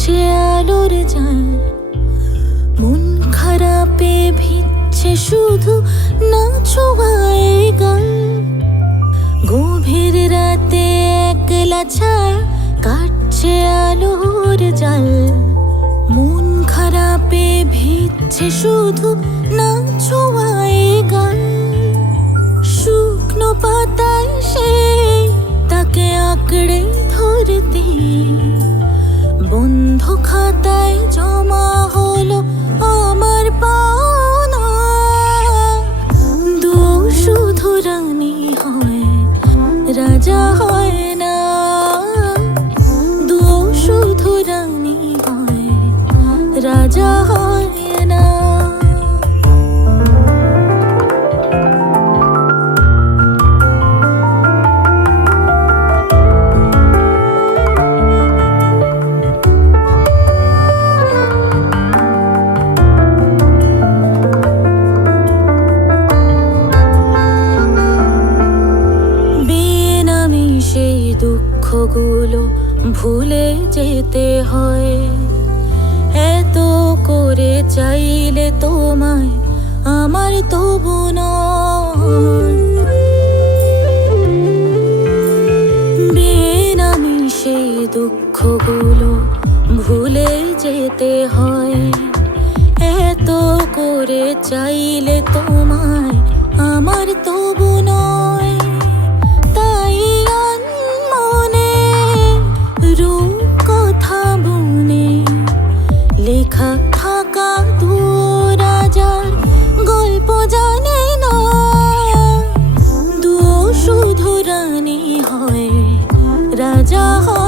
কাটছে আলোর জাল, মন খারাপে ভিজছে শুধু না ছোঁয়ায় গাল। গভীর রাতে একলা ছায়া কাটছে আলোর জাল, মন খারাপে ভিজছে শুধু না ছোঁয়ায় গাল। শুকনো পাতায় সে তাকে আঁকড়ে ধরতে, বন্ধ খাতায় জমা হলো আমার পাওনা। দুও শুধু রানী হয়, রাজা হয় না। দুও শুধু রানী হয়, রাজা হয় না। সেই দুঃখগুলো ভুলে যেতে হয়, এত করে চাইলে তোমায় আমার তবু নয়। বেনামি সেই দুঃখগুলো ভুলে যেতে হয়, এত করে চাইলে তোমায় আমার তবু নয়। লেখা থাকা দু রাজার গল্প জানে না, দুও শুধু রানী হয়, রাজা হয়।